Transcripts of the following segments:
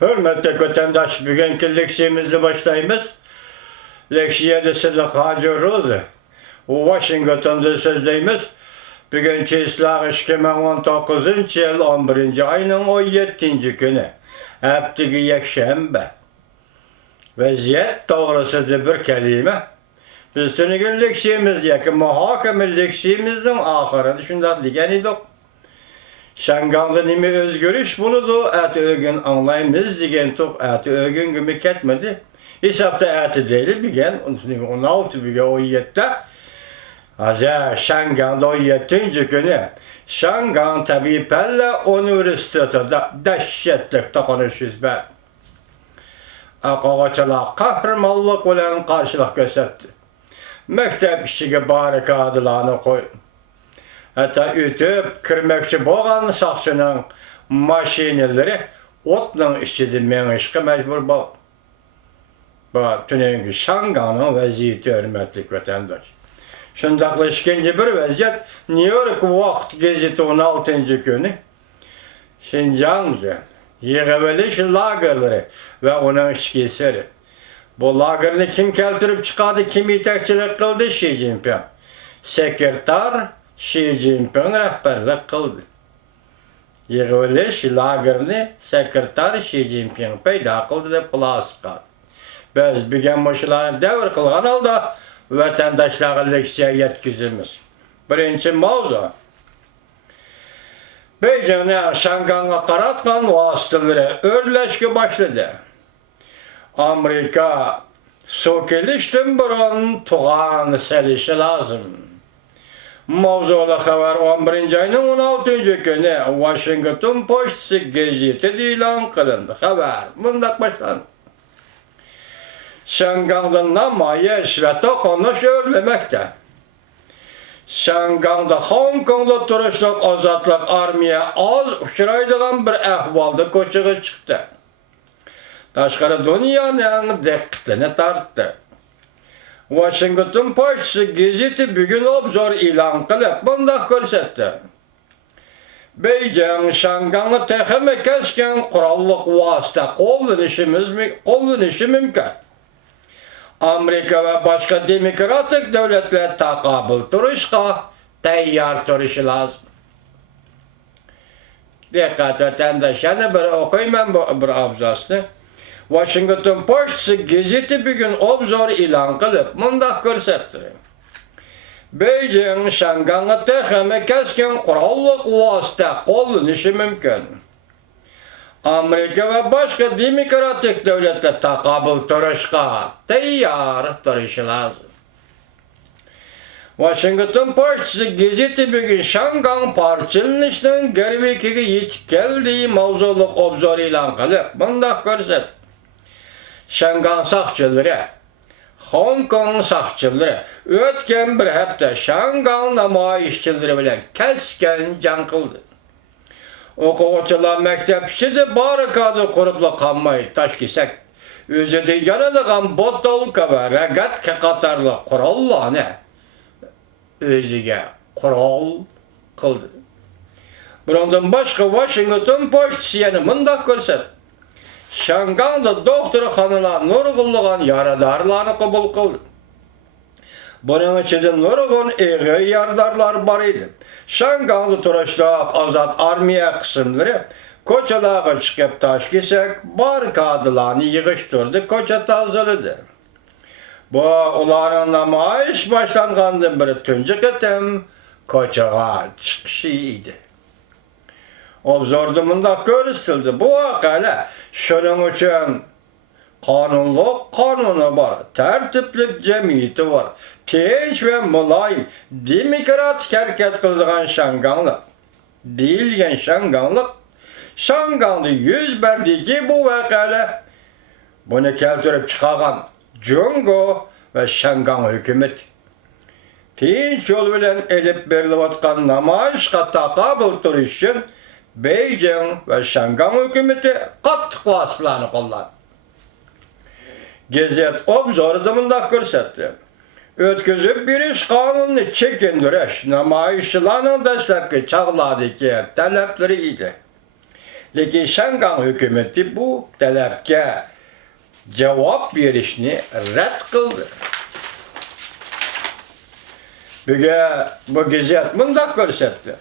Hürmetli vatandaş, bugünkü leksiyemizi başlayımız. Leksiye de sizi kacıyoruz. Washington'da sözleyimiz. Bugünkü ıslah 2019 yıl 11. ayının 17. günü. Heptigi yekşembe. Vaziyet doğrusu da bir kelime. Biz tünügün leksiyemiz yakın muhakeme leksiyemizin ahırı şundan diyen idik. Şangalda nimi özgürüş bunu da eti ögün anlayımız diyen tok eti ögün gibi ketmedi. Hesapta eti değil bigen 16 bigen 17'de. Haza Şangalda 17. günü. Şangal tabi Pella Üniversitesi'de dehşetlikte konuşuyoruz ben. Akağaçalar kahramanlık olan karşılık gösterdi. Mektep işçiye barikadlarını koy. Hatta ütüp kirmekçi boğan sakçının maşineleri otla işçisi menişki mecbur bol. Bu tünengi Şangal'ın vaziyeti hürmetlik vatandaş. Şundakla işkinci bir vaziyet New York Vakt gazeti 16. günü Şincan'da yığıveliş lagerleri ve onun işçileri. Bu lagerini kim keltirip çıkardı, kim yetekçilik kıldı? Xi Jinping. Sekreter Xi Jinping rehberlik kıldı. Yığıveliş lagerini sekreter Xi Jinping peyda kıldı deb kulağız kaldı. Biz bigen başılarını devir kılgan oldu, vatandaşlara leksiya yetkizimiz. Birinci mavzu. Beijing'e Şangal'a qaratgan vasıtaları örleşki başladı. Amerika sokelişten burun tuğan selişi lazım. Mavzulu haber 11. ayının 16. günü Washington Post gazeti ilan kılındı. Haber bundak başlandı. Şangal'da namayiş ve tokunuş örlemekte. Şangal'da Hong Kong'da turuşluk azatlık armiya az uçuraydıgan bir ahvalda koçuğu çıktı. Taşkarı dünyanın dikkatini tarttı. Washington Post gazeti bugün obzor ilan kılıp bundak görsetti. Beijing Şangal'ı tehime kesken kurallık vasıta kullanışı mümkün. Amerika ve başka demokratik devletler takabül turuşka tayyar turuşu lazım. Dikkat vatandaş, yani bir okuyayım bir abzasını. Washington Post gazeti bugün obzor ilan kılıp mundak görsetti. Beijing Şangal'ı tehime kesken kurallık vasıta kullanışı mümkün. Amerika ve başka demokratik devletler takabül turuşka tayyar turuşu lazım. Washington Post gazeti bugün Şangal parçalanışının gerbekiga yetip geldiği mavzuluk obzor ilan kılıp bundak görset. Şangal sakçıları, Hong Kong sakçıları ötken bir hafta Şangal namayişçileri bilen kesken can kıldı. Okuğuçular mektepçi de barikadı kurupla kanmayı taş kesek. Özü de yanılıgan botolka ve regat katarlı kurallarını özüge kural kıldı. Bundan başka Washington Post yani mundak görset. Şangal'da doktorxanalar nurgulluğun yaradarlarını kabul kıldı. Bunun için nurgun eği yardarlar var idi. Şangal'da turuşluk azat armiya kısımları koçalığa çıkıp taş kesek barikadılarını yığıştırdı, koça tazıladı. Bu onların namayiş başlanğandan beri tüncü kıtım koçağa çıkışıydı. Obzorda mundak görüstüldü. Bu vakayla şunun için kanunu var, tertiplik cemiyeti var, tinç ve mulayim, demokratik hareket kıldıgan Şangal'ı, değilgen Şangal'ı yüz berdiki bu vakayla bunu keltirip çıkargan Jungo ve Şangal hükümet. Tinç yol bilen elip berilatkan namayışka takabül turuşun Beijing ve Şangal hükümeti katı vasıtalarını kullandı. Gazet obzorda mundak görsetti. Ötküzüp bir iş kanunu çekindiriş namayışçılarının destekli çağlardaki talepleri idi. Lekin Şangan hükümeti bu talabga cevap berishni rad qildi. Bu gazet mundaq ko'rsatdi.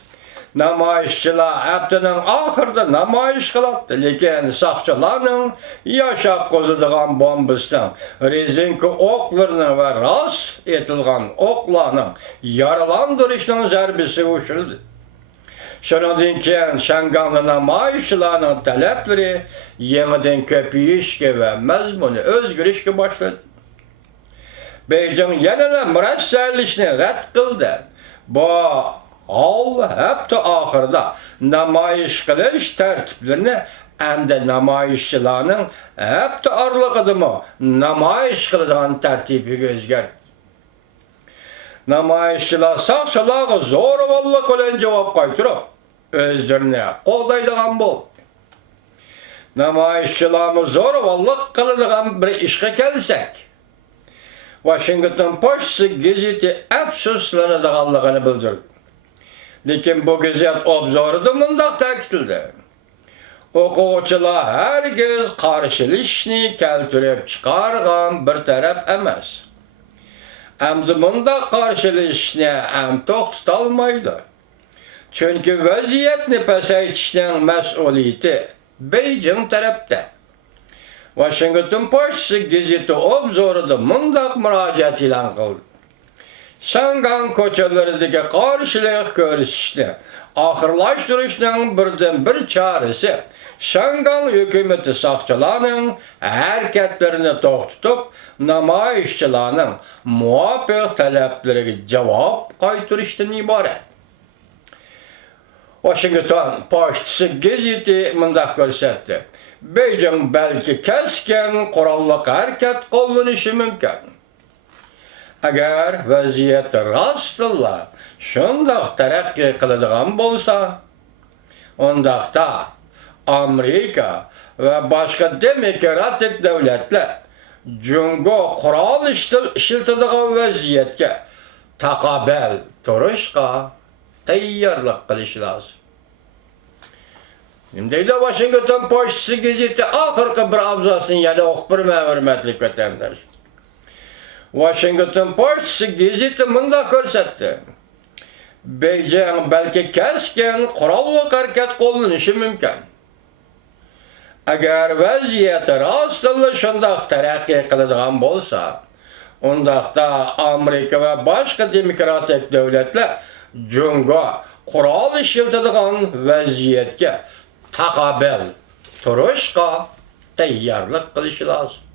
Namoyishchilar haftaning oxirida namoyish qiladi, lekin saqchilarning yashab qo'zadigan bombasdan rezinka o'qlarni va rost etilgan o'qlarning yaralantirishning zarbasi uchirildi. Shundan keyin Şanganli namoyishchilarning talablari yangidan ko'payishga va mazmuni o'zgarishga boshladi. Beijing yana murassallashni rad qildi. Bu hafta oxirida namoyish qilish tartiblarini hamda namoyishchilarning hafta oralig'ida namoyish qiladigan tartibiga o'zgardi. Namoyishchilar saqchilarga zo'ravonlik bilan javob qaytarib, o'zlarini qo'llaydigan bo'ldi. Namoyishchilarni zo'ravonlik qiladigan bir ishga kelsak, Washington Post gazeti afsuslanadiganligini bildirdi. Lekin bu gazet obzorida mundaq ta'kidladi. O'quvchilar hargiz qarshilashni keltirib chiqargan bir taraf emas. Hamda mundaq qarshilashni ham to'xtatolmaydi. Chunki vaziyatni pasaytishning mas'uliyati Beijing tarafda. Washington Post gazeti obzorida mundaq murojaat e'lon qildi. Şangan ko'chalaridagi qarshilik ko'rsatishni oxirlashtirishning birdan bir chorasi Şangan hukumati saqchilarning harakatlarini to'xtatib, namoyishchilarning muvofiq talablariga javob qaytarishdan iborat. Washington Post gazeti mundaq ko'rsatdi. Beijing balki keskin qurolli harakat qo'llanishi mumkin. Agar vaziyat rostla shundoq taraqqiy qiladigan bo'lsa, undaqda Amerika va boshqa demokratik davlatlar Jungo qurol ishlatadigan vaziyatga taqobil turishga tayyorlik qilish lozim. Deydi Washington Post gazeti oxirgi bir abzasini yana o'qib berman, hurmatli vatandosh. Washington Post gazeti mundaq ko'rsatdi. Beijing balki keskin qurolli harakat qo'llanishi mumkin. Agar vaziyat rostla shundoq taraqqiy qiladigan bo'lsa, undaqda Amerika va boshqa demokratik davlatlar Jungo qurol ishlatadigan vaziyatga taqobil turishga tayyorlik qilishi lozim.